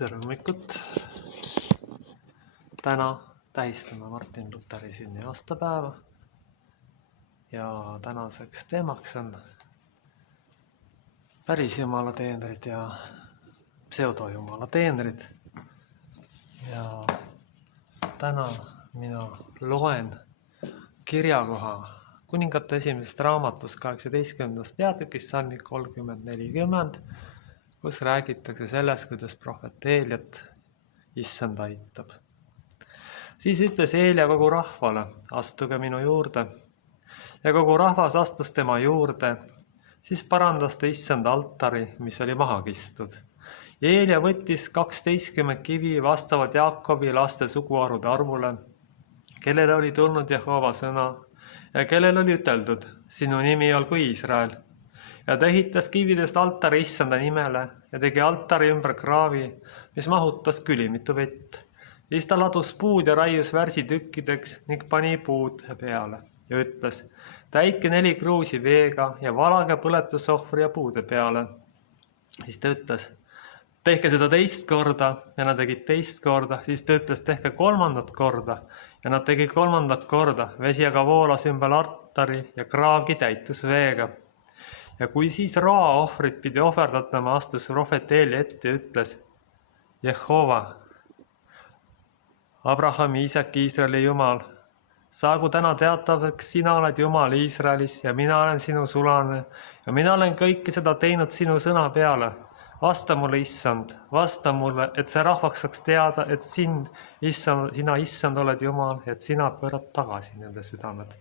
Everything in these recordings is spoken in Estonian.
Tere hommikut! Täna tähistame Martin Lutheri sünni aastapäeva ja tänaseks teemaks on päris jumala teenrid ja pseudojumala teenrid. Ja täna mina loen kirjakoha Kuningate esimesest raamatust 18. peatükis salmi 30-40, kus räägitakse sellest, kuidas prohvet Eeliat issand aitab. Siis ütles Eelia kogu rahvale, astuge minu juurde. Ja kogu rahvas astus tema juurde, siis parandas ta issand altari, mis oli maha kistud. Ja Eelia võttis 12 kivi vastavalt Jaakobi laste suguharude arvule, kellele oli tulnud Jehova sõna ja kellel oli üteldud, sinu nimi olgu Iisrael. Ja ta ehitas kividest altari issanda nimele ja tegi altari ümber kraavi, mis mahutas külimitu vett. Siis ta ladus puud ja raius värsitükkideks ning pani puud peale ja ütles, täitke 4 kruusi veega ja valage põletusohvri ja puude peale. Siis ta ütles, tehke seda 2 korda ja nad tegid 2 korda, siis ta ütles, tehke 3. korda ja nad tegid 3. korda. Vesi aga voolas ümber altari ja kraavgi täitus veega. Ja kui siis roaohvrit pidi ohverdatama, astus prohvet Eelia ette ja ütles, Jehova, Abrahami, Iisaki, Iisraeli Jumal, saagu täna teatavaks, sina oled Jumal Iisraelis ja mina olen sinu sulane ja mina olen kõike seda teinud sinu sõna peale. Vasta mulle, issand, vasta mulle, et see rahvaks saaks teada, et sina issand oled Jumal, et sina pöörad tagasi nende südamed.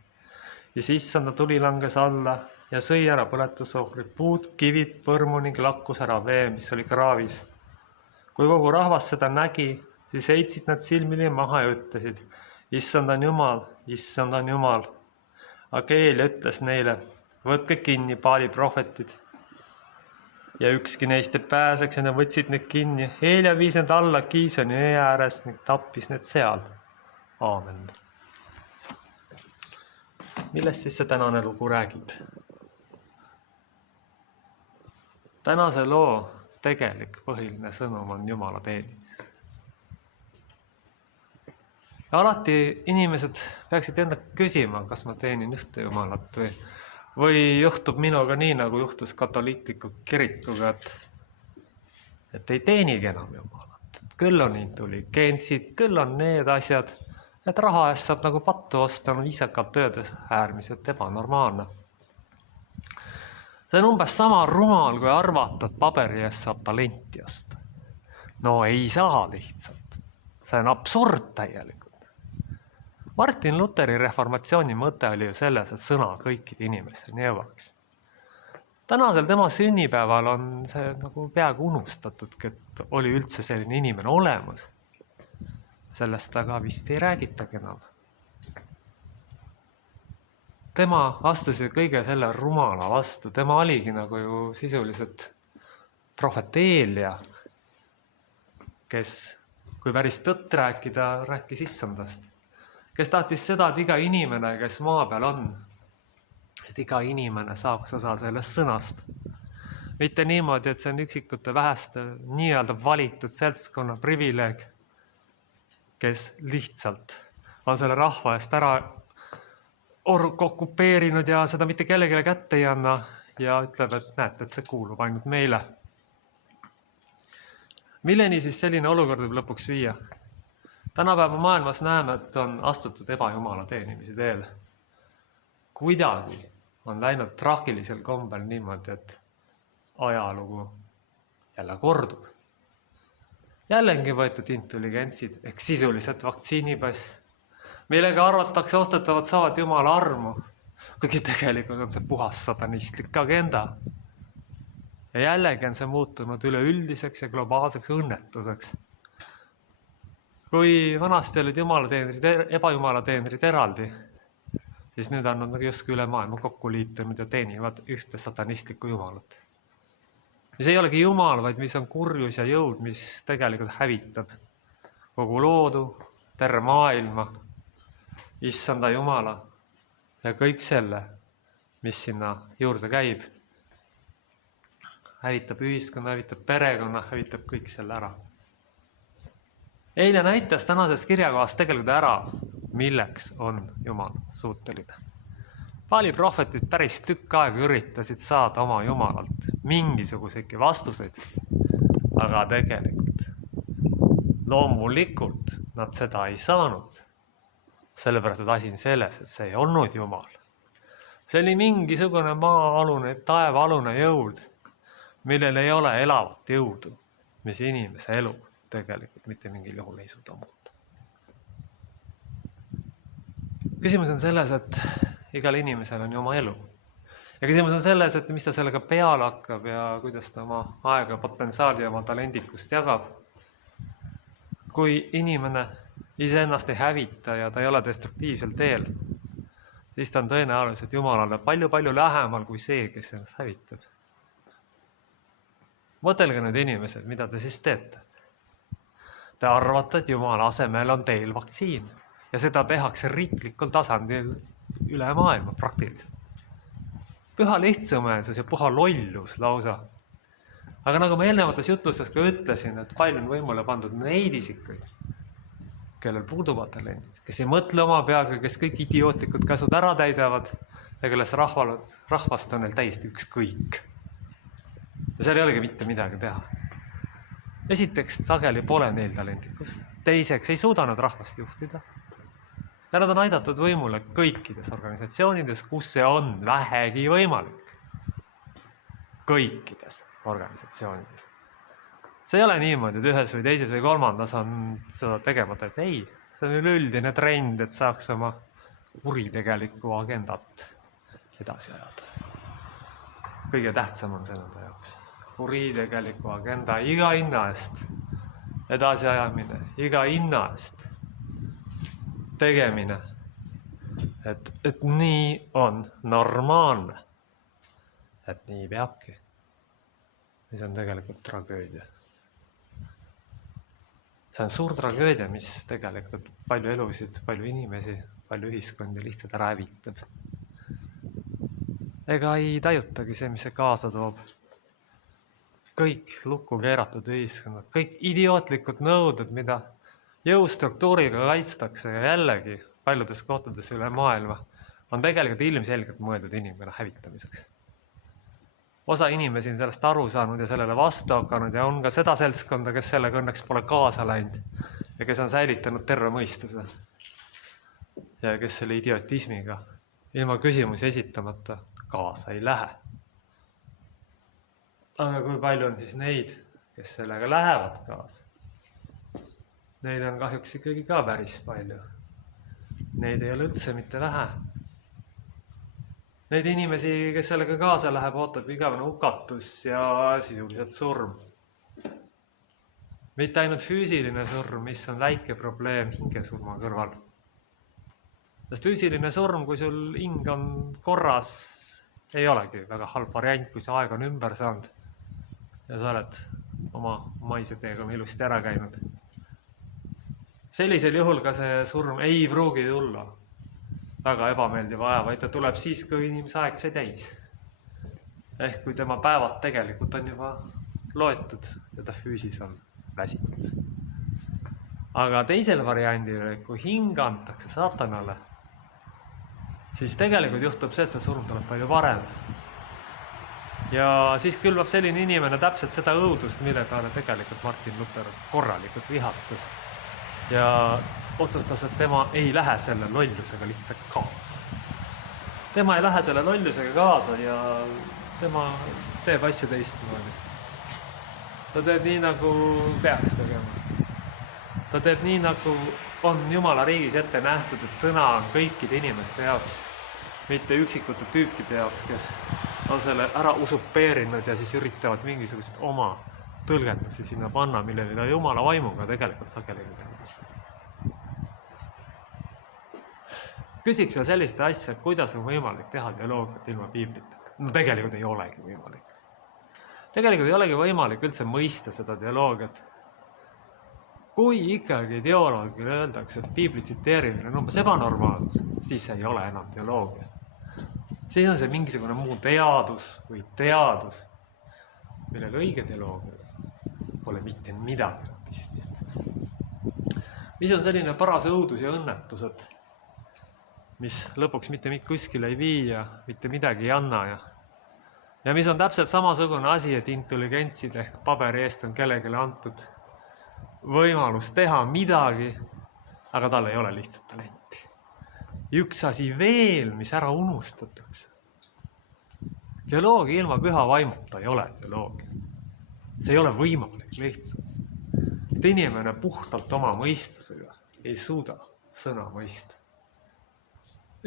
Ja siis issanda tuli langes alla ja sõi ära põletusohvrid, puud, kivid, põrmu ning lakkus ära vee, mis oli kraavis. Kui kogu rahvas seda nägi, siis heitsid nad silmili maha ja ütlesid, issand on Jumal, issand on Jumal. Aga Eelia ütles neile, võtke kinni Baali prohvetid. Ja ükski neist ei pääseks ja nad võtsid need kinni. Eelia viis need alla Kiisoni jõe ääres ning tappis need seal. Aamen. Millest siis see tänane lugu räägib? Tänase loo tegelik põhiline sõnum on Jumala teenimisest. Ja alati inimesed peaksid enda küsima, kas ma teenin ühte Jumalat või juhtub minuga nii, nagu juhtus katoliikliku kirikuga, et ei teenigi enam Jumalat. Küll on intelligentsid, küll on need asjad, et raha eest saab nagu pattu osta, on viisakalt öeldes äärmiselt ebanormaalne. See on umbes sama rumal, kui arvata, et paberi eest saab talenti osta. No ei saa lihtsalt. See on absurd täielikult. Martin Lutheri reformatsiooni mõte oli ju selles, et sõna kõikide inimesteni jõuaks. Tänasel tema sünnipäeval on see nagu peaaegu unustatudki, et oli üldse selline inimene olemas. Sellest aga vist ei räägitagi enam. Tema astus ju kõige selle rumala vastu. Tema oligi nagu ju sisuliselt prohvet Eelia, kes, kui päris tõtt rääkida, rääkis issandast. Kes tahtis seda, et iga inimene, kes maa peal on, et iga inimene saaks osa sellest sõnast. Mitte niimoodi, et see on üksikute väheste nii-öelda valitud seltskonna privileeg, kes lihtsalt on selle rahva eest ära okupeerinud ja seda mitte kellelegi kätte ei anna ja ütleb, et näete, et see kuulub ainult meile. Milleni siis selline olukord võib lõpuks viia? Tänapäeva maailmas näeme, et on astutud ebajumala teenimise teel. Kuidagi on läinud traagilisel kombel niimoodi, et ajalugu jälle kordub. Jällegi võetud intelligentsid ehk sisuliselt vaktsiinipass, millega arvatakse ostetavad saavad Jumala armu, kuigi tegelikult on see puhas satanistlik agenda. Ja jällegi on see muutunud üleüldiseks ja globaalseks õnnetuseks. Kui vanasti olid ebajumala teenrid eraldi, siis nüüd on nad justkui üle maailma kokku liitunud ja teenivad ühte satanistlikku jumalat. Mis ei olegi jumal, vaid mis on kurjus ja jõud, mis tegelikult hävitab kogu loodu, terve maailma, issanda Jumala ja kõik selle, mis sinna juurde käib. Hävitab ühiskonna, hävitab perekonna, hävitab kõik selle ära. Eile näitas tänases kirjakohas tegelikult ära, milleks on Jumal suuteline. Paali prohvetid päris tükk aega üritasid saada oma Jumalalt mingisuguseidki vastuseid, aga tegelikult loomulikult nad seda ei saanud. Sellepärast et asi on selles, et see ei olnud Jumal. See oli mingisugune maa-alune, taeva-alune jõud, millel ei ole elavat jõudu, mis inimese elu tegelikult mitte mingil juhul ei suuda muuta. Küsimus on selles, et igal inimesel on ju oma elu. Ja küsimus on selles, et mis ta sellega peale hakkab ja kuidas ta oma aega, potentsiaali ja oma talendikust jagab. Kui inimene iseennast ei hävita ja ta ei ole destruktiivsel teel, siis ta on tõenäoliselt Jumalale palju-palju lähemal kui see, kes ennast hävitab. Mõtelge need inimesed, mida te siis teete? Te arvate, et Jumala asemel on teil vaktsiin ja seda tehakse riiklikul tasandil üle maailma praktiliselt. Püha lihtsumeelsus ja puha lollus lausa. Aga nagu ma eelnevates jutlustes ka ütlesin, et palju on võimule pandud neid isikuid, kellel puuduvad talendid, kes ei mõtle oma peaga, kes kõik idiootlikud käsud ära täidavad ja kelles rahvast on neil täiesti ükskõik. Ja seal ei olegi mitte midagi teha. Esiteks, sageli pole neil talendikust. Teiseks, ei suuda nad rahvast juhtida. Ja nad on aidatud võimule kõikides organisatsioonides, kus see on vähegi võimalik. Kõikides organisatsioonides. See ei ole niimoodi, et ühes või teises või kolmandas on seda tegemata, et ei, see on üleüldine trend, et saaks oma kuritegelikku agendat edasi ajada. Kõige tähtsam on see nende jaoks. Kuritegeliku agenda iga hinna eest edasi ajamine, iga hinna eest tegemine, et nii on normaalne, et nii peabki. See on tegelikult tragöödia. See on suur tragöödia, mis tegelikult palju elusid, palju inimesi, palju ühiskondi lihtsalt ära hävitab. Ega ei tajutagi see, mis see kaasa toob. Kõik lukku keeratud ühiskonnad, kõik idiootlikud nõuded, mida jõustruktuuriga kaitstakse ja jällegi paljudes kohtades üle maailma, on tegelikult ilmselgelt mõeldud inimkonna hävitamiseks. Osa inimesi on sellest aru saanud ja sellele vastu hakanud ja on ka seda seltskonda, kes sellega õnneks pole kaasa läinud ja kes on säilitanud terve mõistuse ja kes selle idiotismiga ilma küsimusi esitamata kaasa ei lähe. Aga kui palju on siis neid, kes sellega lähevad kaasa? Neid on kahjuks ikkagi ka päris palju. Neid ei ole üldse mitte vähe. Neid inimesi, kes sellega kaasa läheb, ootab igavene hukatus ja sisuliselt surm. Mitte ainult füüsiline surm, mis on väike probleem hingesurma kõrval. Sest füüsiline surm, kui sul hing on korras, ei olegi väga halb variant, kui see aeg on ümber saanud. Ja sa oled oma maise teega ilusti ära käinud. Sellisel juhul ka see surm ei pruugi tulla väga ebameeldiva aja, vaid ta tuleb siis, kui inimese aeg sai täis. Ehk kui tema päevad tegelikult on juba loetud ja ta füüsis on väsinud. Aga teisel variandil, kui hing antakse saatanale, siis tegelikult juhtub see, et see surm tuleb palju varem. Ja siis külvab selline inimene täpselt seda õudust, mille peale tegelikult Martin Luther korralikult vihastas. Ja otsustas, et tema ei lähe selle lollusega lihtsalt kaasa. Tema ei lähe selle lollusega kaasa ja tema teeb asju teistmoodi. Ta teeb nii, nagu peaks tegema. Ta teeb nii, nagu on Jumala riigis ette nähtud, et sõna on kõikide inimeste jaoks, mitte üksikute tüüpide jaoks, kes on selle ära usupeerinud ja siis üritavad mingisugused oma tõlgendusi sinna panna, millele ta Jumala vaimuga tegelikult sageli midagi. Küsiks veel selliste asja, kuidas on võimalik teha dialoogiat ilma piiblita. No tegelikult ei olegi võimalik. Tegelikult ei olegi võimalik üldse mõista seda dialoogiat. Kui ikkagi dialoogile öeldakse, et piibli tsiteerimine on umbes ebanormaalsus, siis ei ole enam dialoogia. Siis on see mingisugune muu teadus või teadus, millel õige dialoogia pole mitte midagi pistmist. mis on selline paras õudus ja õnnetused, mis lõpuks mitte kuskile ei vii ja mitte midagi ei anna ja mis on täpselt samasugune asi, et intelligentsid ehk paberi eest on kellelegi antud võimalus teha midagi, aga tal ei ole lihtsalt talenti. Üks asi veel, mis ära unustatakse. Teoloogia ilma püha vaimuta ei ole teoloogia. See ei ole võimalik lihtsalt. Et inimene puhtalt oma mõistusega ei suuda sõna mõista.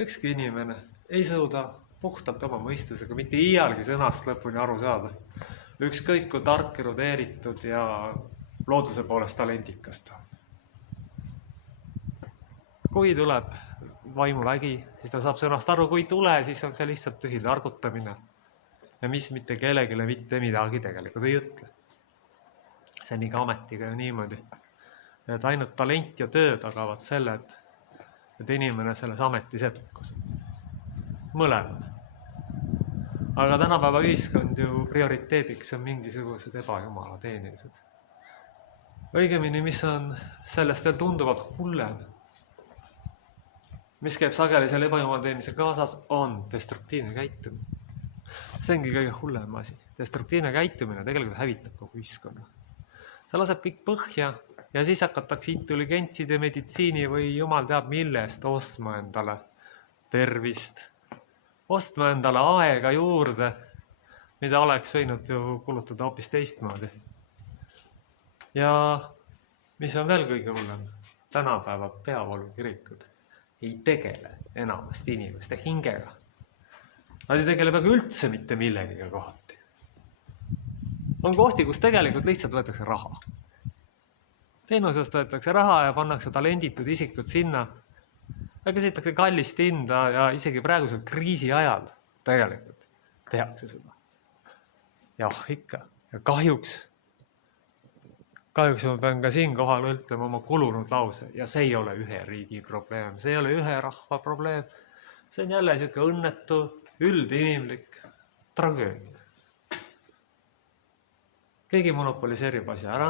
Ükski inimene ei suuda puhtalt oma mõistusega mitte iialgi sõnast lõpuni aru saada. Ükskõik kui tark, erudeeritud ja looduse poolest talendikas ta. Kui tuleb vaimuvägi, siis ta saab sõnast aru, kui tule, siis on see lihtsalt tühi targutamine. Ja mis mitte kellegile mitte midagi tegelikult ei ütle. See on iga ametiga ja niimoodi. Et ainult talent ja töö tagavad selle, et inimene selles ametis edukas. Mõlemad. Aga tänapäeva ühiskond ju prioriteediks on mingisugused ebajumala teenimised. Õigemini, mis on sellest veel tunduvalt hullem, mis käib sageli selle ebajumala teenimise kaasas, on destruktiivne käitumine. See ongi kõige hullem asi. Destruktiivne käitumine tegelikult hävitab kogu ühiskonna. See laseb kõik põhja ja siis hakatakse intelligentside meditsiini või jumal teab millest ostma endale tervist, ostma endale aega juurde, mida oleks võinud ju kulutada hoopis teistmoodi. Ja mis on veel kõige hullem, tänapäeva peavoolukirikud ei tegele enamasti inimeste hingega. Nad ei tegele peaaegu üldse mitte millegiga kohati. On kohti, kus tegelikult lihtsalt võetakse raha. Teenusest võetakse raha ja pannakse talenditud isikud sinna. Ja küsitakse kallist hinda ja isegi praegusel kriisi ajal tegelikult tehakse seda. Jah, ikka. Ja kahjuks ma pean ka siin kohal ütlema oma kulunud lause. Ja see ei ole ühe riigi probleem. See ei ole ühe rahva probleem. See on jälle siuke õnnetu, üldinimlik tragöödia. Keegi monopoliseerib asja ära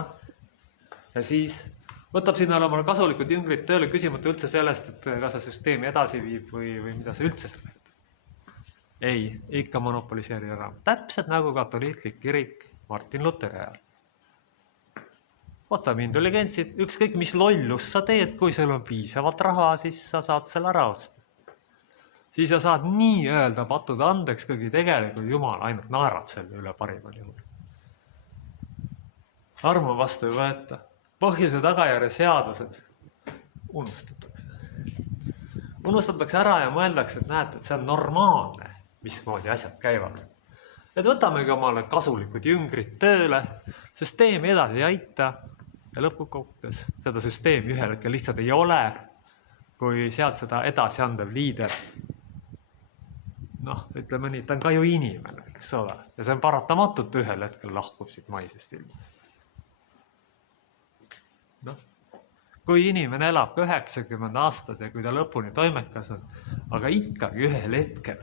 ja siis võtab sinna omale kasulikud jüngrid tööle küsimata üldse sellest, et kas see süsteemi edasi viib või mida see üldse sellest. Ei, ikka monopoliseeri ära. Täpselt nagu katoliiklik kirik Martin Luteri ajal. Võtab intelligentsid, ükskõik mis lollus sa teed, kui sul on piisavalt raha, siis sa saad selle ära osta. Siis sa saad nii öelda pattuda andeks, kuigi tegelikult Jumal ainult naerab selle üle parimal juhul. Armu vastu ei võeta. Põhjuse tagajärje seadused unustatakse. Unustatakse ära ja mõeldakse, et näete, et see on normaalne, mismoodi asjad käivad. Et võtamegi omale kasulikud jüngrid tööle, süsteemi edasi ei aita ja lõpukokkuvõttes seda süsteemi ühel hetkel lihtsalt ei ole, kui sealt seda edasi andev liider. Ütleme nii, ta on ka ju inimene, eks ole. Ja see on paratamatult ühel hetkel lahkub siit maisest ilmast. Kui inimene elab 90 aastat ja kui ta lõpuni toimekas on, aga ikkagi ühel hetkel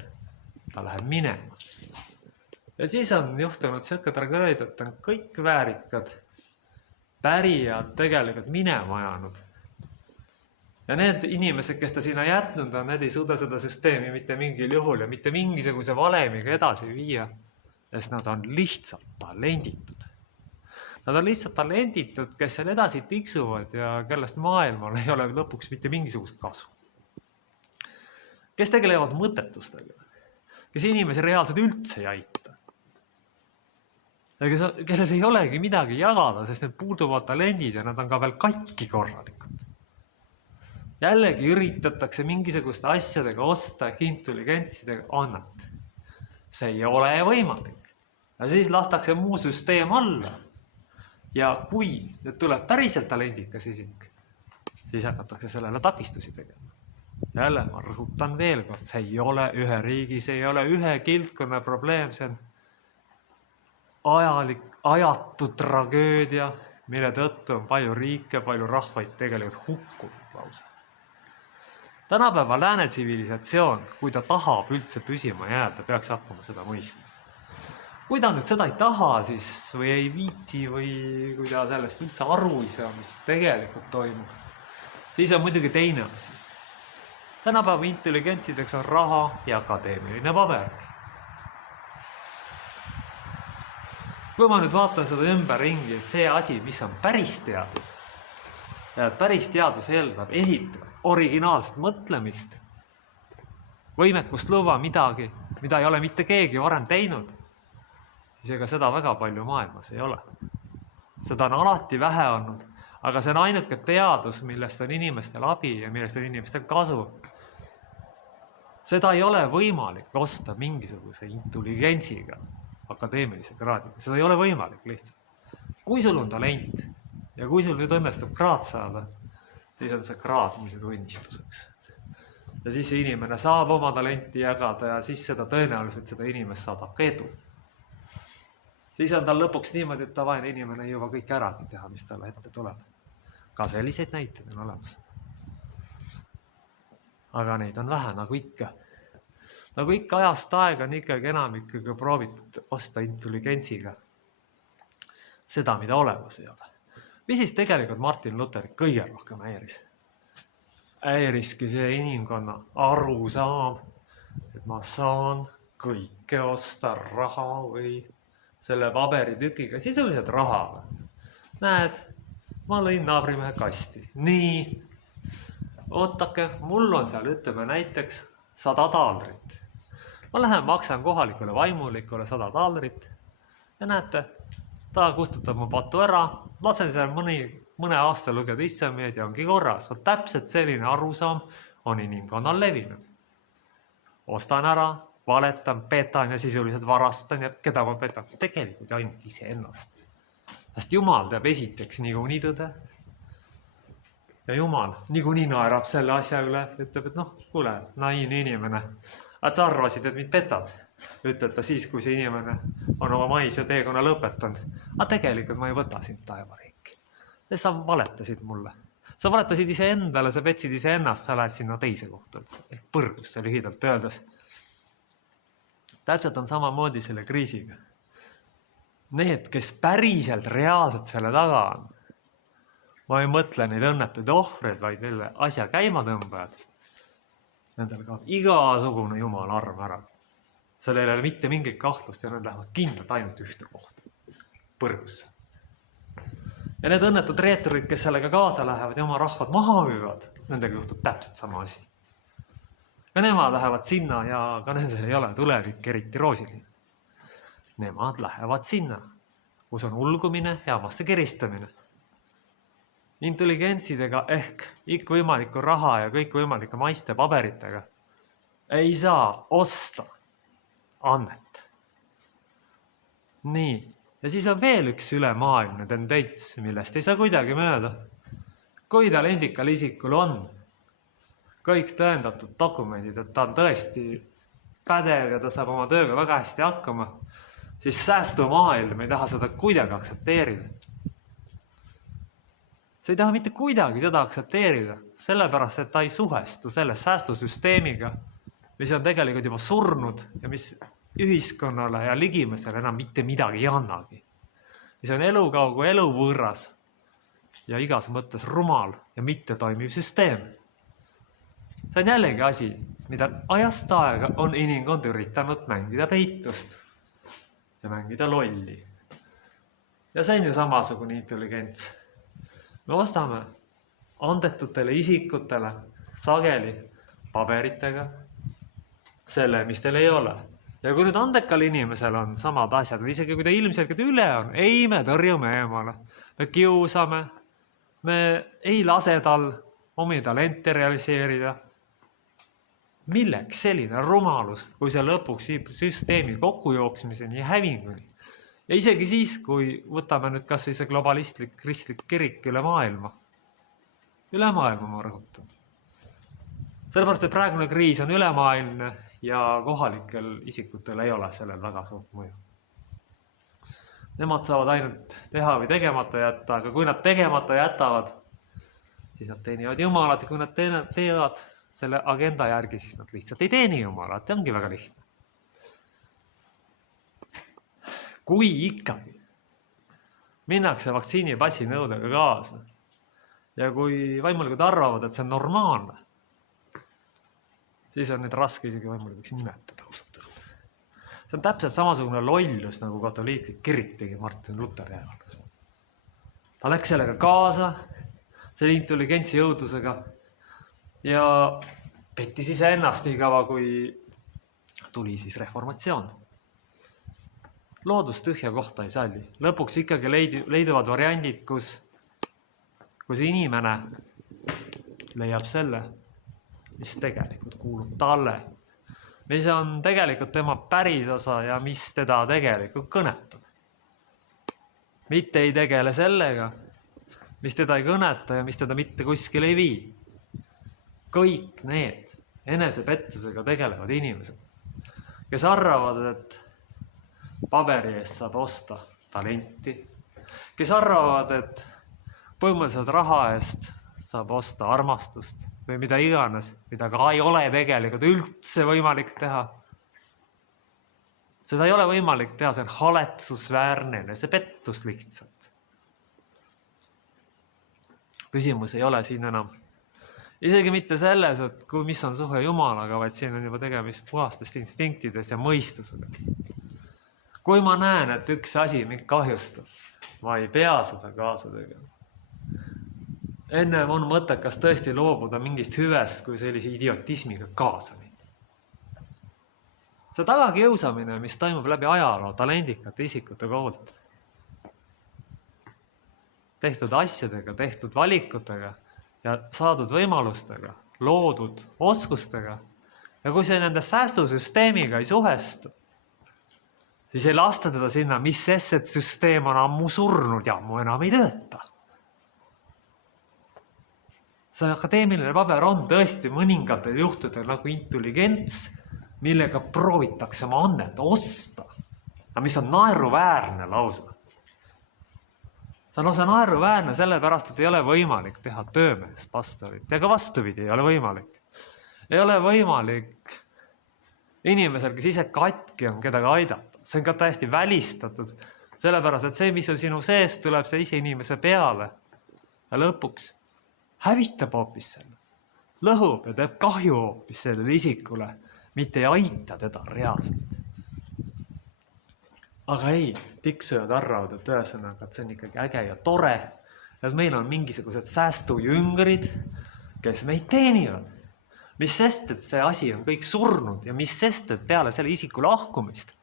ta läheb minema. Ja siis on juhtunud selline tragöödia, et on kõik väärikad pärijad tegelikult minema ajanud. Ja need inimesed, kes ta sinna jätnud on, need ei suuda seda süsteemi mitte mingil juhul ja mitte mingisuguse valemiga edasi viia, sest nad on lihtsalt talenditud. Nad on lihtsalt talenditud, kes seal edasi tiksuvad ja kellest maailmal ei ole lõpuks mitte mingisugust kasu. Kes tegelevad mõttetustega, kes inimesi reaalselt üldse ei aita. Ja kellel ei olegi midagi jagada, sest need puuduvad talendid ja nad on ka veel katki korralikud. Jällegi üritatakse mingisuguste asjadega osta ehk intelligentsidega annat. See ei ole võimalik. Ja siis lastakse muu süsteem alla. Ja kui nüüd tuleb päriselt talendikas isik, siis hakatakse sellele takistusi tegema. Jälle ma rõhutan veel kord, see ei ole ühe riigi, see ei ole ühe kildkonna probleem, see on ajatu tragöödia, mille tõttu on palju riike, palju rahvaid tegelikult hukkunud lausa. Tänapäeva lääne tsivilisatsioon, kui ta tahab üldse püsima jääda, peaks hakkama seda mõistma. Kui ta nüüd seda ei taha, siis või ei viitsi või kui ta sellest üldse aru ei saa, mis tegelikult toimub, siis on muidugi teine asi. Tänapäeva intelligentsideks on raha ja akadeemiline paber. Kui ma nüüd vaatan seda ümberringi, et see asi, mis on päris teadus, päris teadus eeldab esiteks originaalset mõtlemist, võimekust luua midagi, mida ei ole mitte keegi varem teinud, siis ega seda väga palju maailmas ei ole. Seda on alati vähe olnud, aga see on ainuke teadus, millest on inimestel abi ja millest on inimestel kasu. Seda ei ole võimalik osta mingisuguse intelligentsiga, akadeemilise kraadiga. Seda ei ole võimalik lihtsalt. Kui sul on talent ja kui sul nüüd õnnestub kraad saada, siis on see kraad muidugi õnnistuseks. Ja siis see inimene saab oma talenti jagada ja siis seda tõenäoliselt seda inimest saadab ka edu. Siis on tal lõpuks niimoodi, et tavaine inimene ei jõua kõik äragi teha, mis talle ette tuleb. Ka selliseid näiteid on olemas. Aga neid on vähe, nagu ikka. Nagu ikka ajast aega on ikkagi enam ikkagi proovitud osta intelligentsiga seda, mida olemas ei ole. Mis siis tegelikult Martin Lutherit kõige rohkem häiris? Häiriski see inimkonna arusaam, et ma saan kõike osta raha või selle paberitükiga, sisuliselt raha. Näed, ma lõin naabrimehe kasti. Nii, ootake, mul on seal, ütleme näiteks 100 taaldrit. Ma lähen maksan kohalikule vaimulikule 100 taaldrit ja näete, ta kustutab mu patu ära, lasen seal mõne aasta lugeda issameed ja ongi korras. Täpselt selline arusaam on inimkonnal levinud. Ostan ära, valetan, petan ja sisuliselt varastan ja keda ma petan? Tegelikult ainult iseennast. Sest Jumal teab esiteks niikuinii tõde. Ja Jumal niikuinii naerab selle asja üle, ütleb, et noh, kuule, naiivne inimene. Et sa arvasid, et mind petad, ütleb ta siis, kui see inimene on oma maise teekonna lõpetanud. Aga tegelikult ma ei võta sind taevariiki. Sa valetasid mulle. Sa valetasid iseendale, sa petsid iseennast, sa lähed sinna teise kohta. Ehk põrgusse lühidalt öeldes. Täpselt on samamoodi selle kriisiga. Need, kes päriselt reaalselt selle taga on, ma ei mõtle neid õnnetuid ohvreid, vaid neile asja käimatõmbajad. Nendel kaob igasugune Jumala arm ära. Sellel ei ole mitte mingit kahtlust ja nad lähevad kindlalt ainult ühte kohta. Põrgusse. Ja need õnnetud reeturid, kes sellega kaasa lähevad ja oma rahvad maha müüvad, nendega juhtub täpselt sama asi. Ka nemad lähevad sinna ja ka nendel ei ole tulevik eriti roosiline. Nemad lähevad sinna, kus on ulgumine ja hammaste kiristamine. Intelligentsidega ehk kõikvõimaliku raha ja kõikvõimalike maiste paberitega ei saa osta annet. Nii, ja siis on veel üks ülemaailmne tendents, millest ei saa kuidagi mööda. Kui talendikal isikul on kõik tõendatud dokumendid, et ta on tõesti pädev ja ta saab oma tööga väga hästi hakkama, siis säästumaailm ei taha seda kuidagi aktsepteerida. See ei taha mitte kuidagi seda aktsepteerida, sellepärast, et ta ei suhestu selle säästusüsteemiga, mis on tegelikult juba surnud ja mis ühiskonnale ja ligimesele enam mitte midagi ei annagi. Mis on elukaugu eluvõõras ja igas mõttes rumal ja mitte toimiv süsteem. See on jällegi asi, mida ajast aega on inimkond üritanud mängida peitust ja mängida lolli. Ja see on ju samasugune intelligents. Me ostame andetutele isikutele sageli paberitega selle, mis teil ei ole. Ja kui nüüd andekal inimesel on samad asjad või isegi kui ta ilmselgelt üle on, ei me tõrjume eemale. Me kiusame, me ei lase tal omi talente realiseerida. Milleks selline rumalus, kui see lõpuks viib süsteemi kokkujooksmiseni ja hävinguni? Ja isegi siis, kui võtame nüüd kas või see globalistlik kristlik kirik üle maailma. Üle maailma ma rõhutan. Sellepärast, et praegune kriis on ülemaailmne ja kohalikel isikutel ei ole sellel väga suurt mõju. Nemad saavad ainult teha või tegemata jätta, aga kui nad tegemata jätavad, siis nad teenivad Jumalat ja kui nad teevad selle agenda järgi, siis nad lihtsalt ei teeni Jumalat ja ongi väga lihtne. Kui ikkagi minnakse vaktsiinipassi nõudega kaasa Ja kui vaimulikud arvavad, et see on normaalne, siis on neid raske isegi vaimulikuks nimetada ausalt öelda. See on täpselt samasugune lollus, nagu katoliiklik kirik tegi Martin Luteri ajal. Ta läks sellega kaasa, selle intelligentsi jõudlusega ja pettis iseennast nii kaua, kui tuli siis reformatsioon. Loodus tühja kohta ei salli. Lõpuks ikkagi leiduvad variandid, kus inimene leiab selle, mis tegelikult kuulub talle. Mis on tegelikult tema pärisosa ja mis teda tegelikult kõnetab. Mitte ei tegele sellega, mis teda ei kõneta ja mis teda mitte kuskil ei vii. Kõik need enesepettusega tegelevad inimesed, kes arvavad, et paberi eest saab osta talenti, kes arvavad, et põhimõtteliselt raha eest saab osta armastust või mida iganes, mida ka ei ole tegelikult üldse võimalik teha. Seda ei ole võimalik teha, see on haletsusväärne, see pettus lihtsalt. Küsimus ei ole siin enam. Isegi mitte selles, et mis on suhe Jumalaga, vaid siin on juba tegemist puhastest instinktidest ja mõistusega. Kui ma näen, et üks asi mind kahjustab, ma ei pea seda kaasa tegema. Enne on mõttekas tõesti loobuda mingist hüvest, kui sellise idiotismiga kaasa minna. See tagakiusamine, mis toimub läbi ajaloo talendikate isikute poolt, tehtud asjadega, tehtud valikutega ja saadud võimalustega, loodud oskustega. Ja kui see nende säästusüsteemiga ei suhestu, siis ei lasta teda sinna, mis sest, et süsteem on ammu surnud ja ammu enam ei tööta. See akadeemiline paber on tõesti mõningatel juhtudel nagu intelligents, millega proovitakse oma annet osta, aga mis on naeruväärne lausa. See on lausa naeruväärne sellepärast, et ei ole võimalik teha töömees pastorit ja ka vastupidi ei ole võimalik. Ei ole võimalik inimesel, kes ise katki on, kedagi aidata. See on ka täiesti välistatud, sellepärast, et see, mis on sinu sees, tuleb see ise inimese peale ja lõpuks hävitab hoopis selle, lõhub ja teeb kahju hoopis sellele isikule, mitte ei aita teda reaalselt. Aga ei, tiksujad arvavad, et ühesõnaga, et see on ikkagi äge ja tore, et meil on mingisugused säästujüngrid, kes meid teenivad. Mis sest, et see asi on kõik surnud ja mis sest, et peale selle isiku lahkumist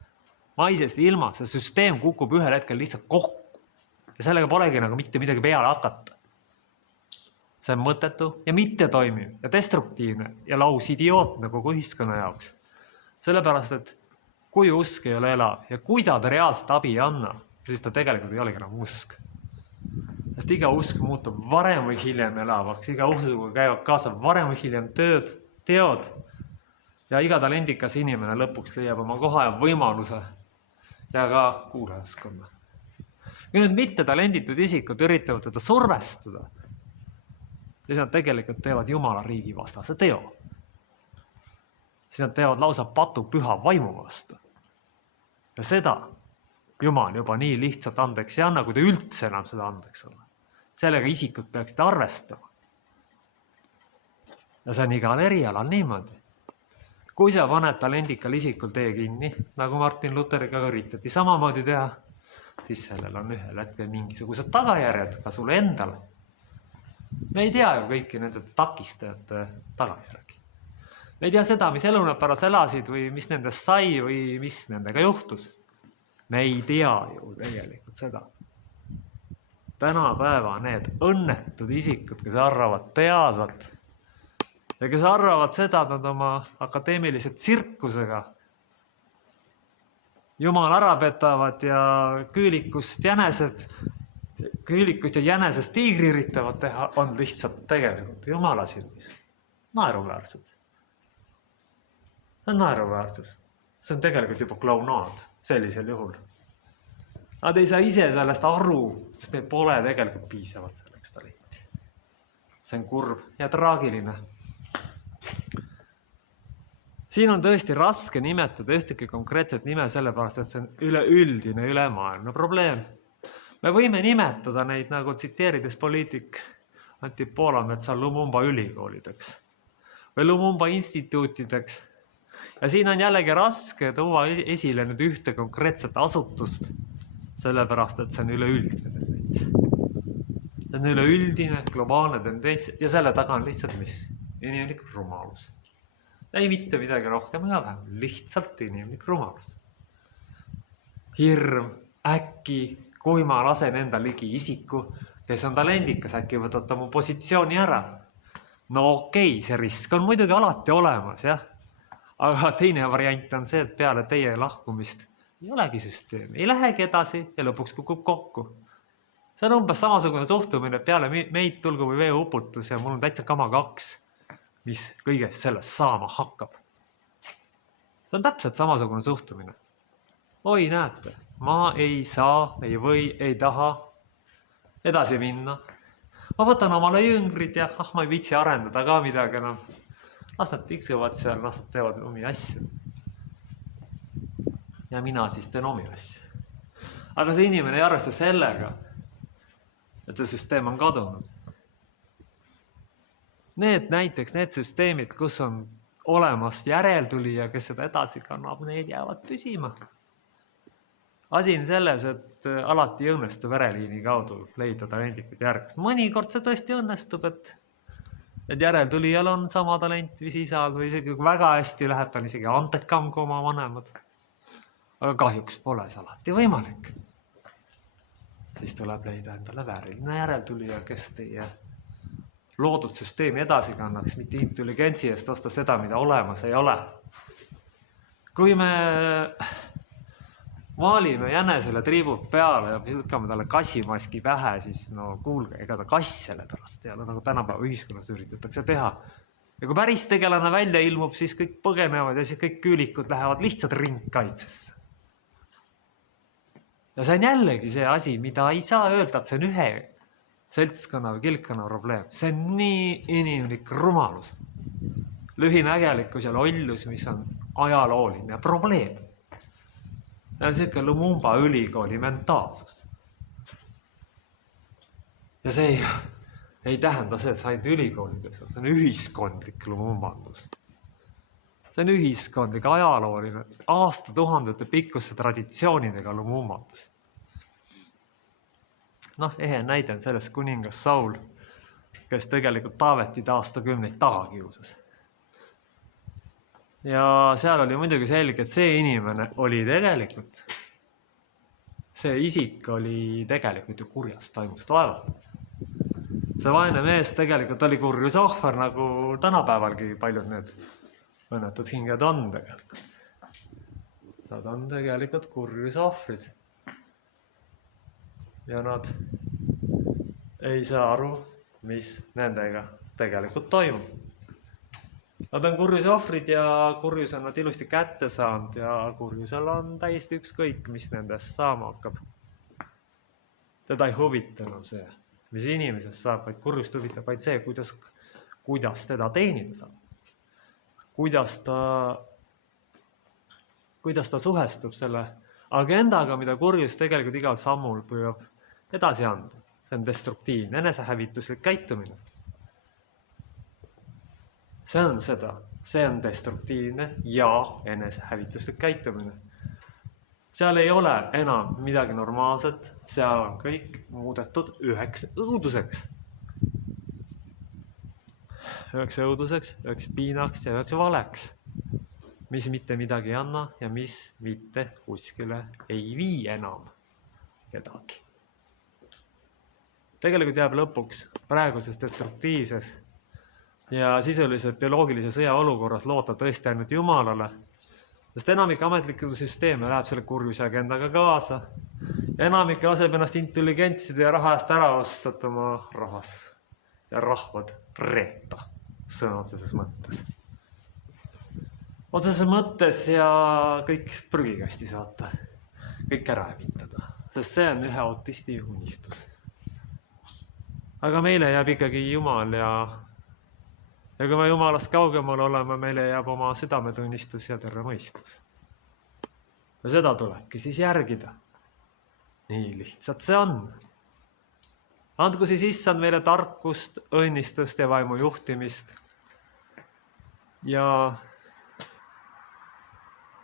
maisest ilma see süsteem kukub ühel hetkel lihtsalt kokku ja sellega polegi nagu mitte midagi peale hakata. See on mõttetu ja mitte toimiv ja destruktiivne ja laus idiootne kogu ühiskonna jaoks. Sellepärast, et kui usk ei ole elav ja kui ta reaalselt abi ei anna, siis ta tegelikult ei olegi enam usk. Sest iga usk muutub varem või hiljem elavaks, iga usuga käivad kaasa varem või hiljem teod ja iga talendikas inimene lõpuks leiab oma koha ja võimaluse ja ka kuulajaskonna. Kui nüüd mitte talenditud isikud üritavad teda survestada, siis nad tegelikult teevad Jumala riigi vastase teo. Siis nad teevad lausa patu püha vaimu vastu. Ja seda Jumal juba nii lihtsalt andeks ei anna, kui ta üldse enam seda andeks olla. Sellega isikud peaksid arvestama. Ja see on igal erialal niimoodi. Kui sa paned talendikal isikul tee kinni, nagu Martin Luteriga üritati samamoodi teha, siis sellel on ühel hetkel mingisugused tagajärjed ka sulle endale. Me ei tea ju kõiki nende takistajate tagajärgi. Me ei tea seda, mis elu nad pärast elasid või mis nendest sai või mis nendega juhtus. Me ei tea ju tegelikult seda. Tänapäeva need õnnetud isikud, kes arvavad teadvat ja kes arvavad seda, et nad oma akadeemilise tsirkusega Jumal ära petavad ja küülikust ja jänesest tiigri üritavad teha, on lihtsalt tegelikult Jumala silmis naeruväärsed. See on naeruväärsus. See on tegelikult juba klaunaad sellisel juhul. Nad ei saa ise sellest aru, sest neil pole tegelikult piisavalt selleks talenti. See on kurb ja traagiline. Siin on tõesti raske nimetada ühtegi konkreetset nime sellepärast, et see on üleüldine ülemaailmne probleem. Me võime nimetada neid, nagu tsiteerides poliitik anti Poolametsa Lumumba ülikoolideks või Lumumba instituutideks. Ja siin on jällegi raske tuua esile nüüd ühte konkreetset asutust, sellepärast, et see on üleüldine tendents. See on üleüldine globaalne tendents ja selle taga on lihtsalt mis? Inimlik rumalus. Ei mitte midagi rohkem ega vähem, lihtsalt inimlik rumalus. Hirm, äkki, kui ma lasen enda ligi isiku, kes on talendikas, äkki võtab ta mu positsiooni ära. No okei, see risk on muidugi alati olemas, jah. Aga teine variant on see, et peale teie lahkumist ei olegi süsteemi, ei lähegi edasi ja lõpuks kukub kokku. See on umbes samasugune suhtumine, et peale meid tulgu või veeuputus ja mul on täitsa kama 2, mis kõigest sellest saama hakkab. See on täpselt samasugune suhtumine. Oi, näete, ma ei saa, ei või, ei taha edasi minna. Ma võtan omale jüngrid ja ma ei viitsi arendada ka midagi enam. Las nad tiksuvad seal, las nad teevad omi asju. Ja mina siis teen omi asju. Aga see inimene ei arvesta sellega, et see süsteem on kadunud. Need süsteemid, kus on olemas järeltulija, kes seda edasi kannab, need jäävad püsima. Asi on selles, et alati ei õnnestu vereliini kaudu leida talendikud järgest. Mõnikord see tõesti õnnestub, et järeltulijal on sama talent või isal või isegi väga hästi läheb, ta on isegi antekam kui oma vanemad. Aga kahjuks pole see alati võimalik. Siis tuleb leida endale vääriline järeltulija, kes teie loodud süsteemi edasi kannaks, mitte intelligentsi eest osta seda, mida olemas ei ole. Kui me maalime jänesele triibud peale ja lükkame talle kassimaski pähe, siis no kuulge, ega ta kass selle pärast ei ole, nagu tänapäeva ühiskonnas üritatakse teha. Ja kui päris tegelane välja ilmub, siis kõik põgenevad ja siis kõik küülikud lähevad lihtsalt ringkaitsesse. Ja see on jällegi see asi, mida ei saa öelda, et see on ühe seltskonna või kilkonna probleem. See on nii inimlik rumalus, lühinägelikkus ja lollus, mis on ajalooline probleem. Ja selline Lumumba ülikooli mentaalsus. Ja see ei tähenda see, et see ainult ülikoolides on. See on ühiskondlik Lumumbandus. See on ühiskondlik ajalooline, aastatuhandete pikkuste traditsioonidega Lumumbandus. Ehe näide on sellest kuningas Saul, kes tegelikult Taavetid aastakümneid taga kiusas. Ja seal oli muidugi selge, et see inimene oli tegelikult, see isik oli tegelikult ju kurjast taimust vaevatud. See vaene mees tegelikult oli kurjusohver, nagu tänapäevalgi paljud need õnnetud hinged on tegelikult. Nad on tegelikult kurjusohvrid. Ja nad ei saa aru, mis nendega tegelikult toimub. Nad on kurjusohvrid ja kurjus on nad ilusti kätte saanud ja kurjusel on täiesti ükskõik, mis nendest saama hakkab. Teda ei huvita enam see, mis inimesest saab, vaid kurjust huvitab vaid see, kuidas teda teenida saab. Kuidas ta suhestub selle agendaga, mida kurjus tegelikult igal sammul püüab edasi anda. See on destruktiivne, enesehävituslik käitumine. See on seda, see on destruktiivne ja enesehävituslik käitumine. Seal ei ole enam midagi normaalset, seal on kõik muudetud üheks õuduseks. Üheks õuduseks, üheks piinaks ja üheks valeks, mis mitte midagi ei anna ja mis mitte kuskile ei vii enam kedagi. Tegelikult jääb lõpuks praeguses destruktiivses ja sisuliselt bioloogilise sõja olukorras loota tõesti ainult Jumalale, sest enamik ametlikke süsteeme läheb selle kurjuse agendaga kaasa. Enamik laseb ennast intelligentside ja raha eest ära osta, et oma rahvas ja rahvad reeta sõna otseses mõttes. Otseses mõttes ja kõik prügikasti saata, kõik ära hävitada, sest see on ühe autisti unistus. Aga meile jääb ikkagi Jumal ja kui me Jumalast kaugemal oleme, meile jääb oma südametunnistus ja terve mõistus. Ja seda tulebki siis järgida. Nii lihtsalt see on. Andku siis issand meile tarkust, õnnistust ja vaimu juhtimist. Ja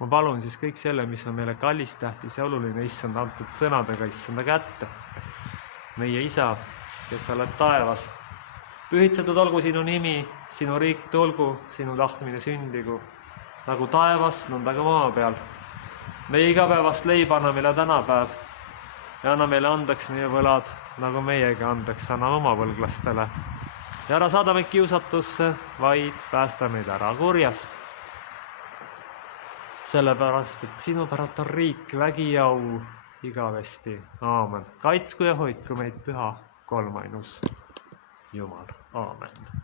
ma palun siis kõik selle, mis on meile kallis, tähtis ja oluline, issand antud sõnadega issanda kätte. Meie isa, kes sa oled taevas, pühitsetud olgu sinu nimi, sinu riik tulgu, sinu tahtmine sündigu, nagu taevas, nõnda ka maa peal. Meie igapäevast leiba anna meile tänapäev ja anna meile andeks meie võlad, nagu meiegi andeks anname oma võlglastele. Ja ära saada meid kiusatusse, vaid päästa meid ära kurjast. Sellepärast, et sinu päralt on riik, vägi ja au igavesti. Aamen. Kaitsku ja hoidku meid püha kolmainus Jumal. Aamen.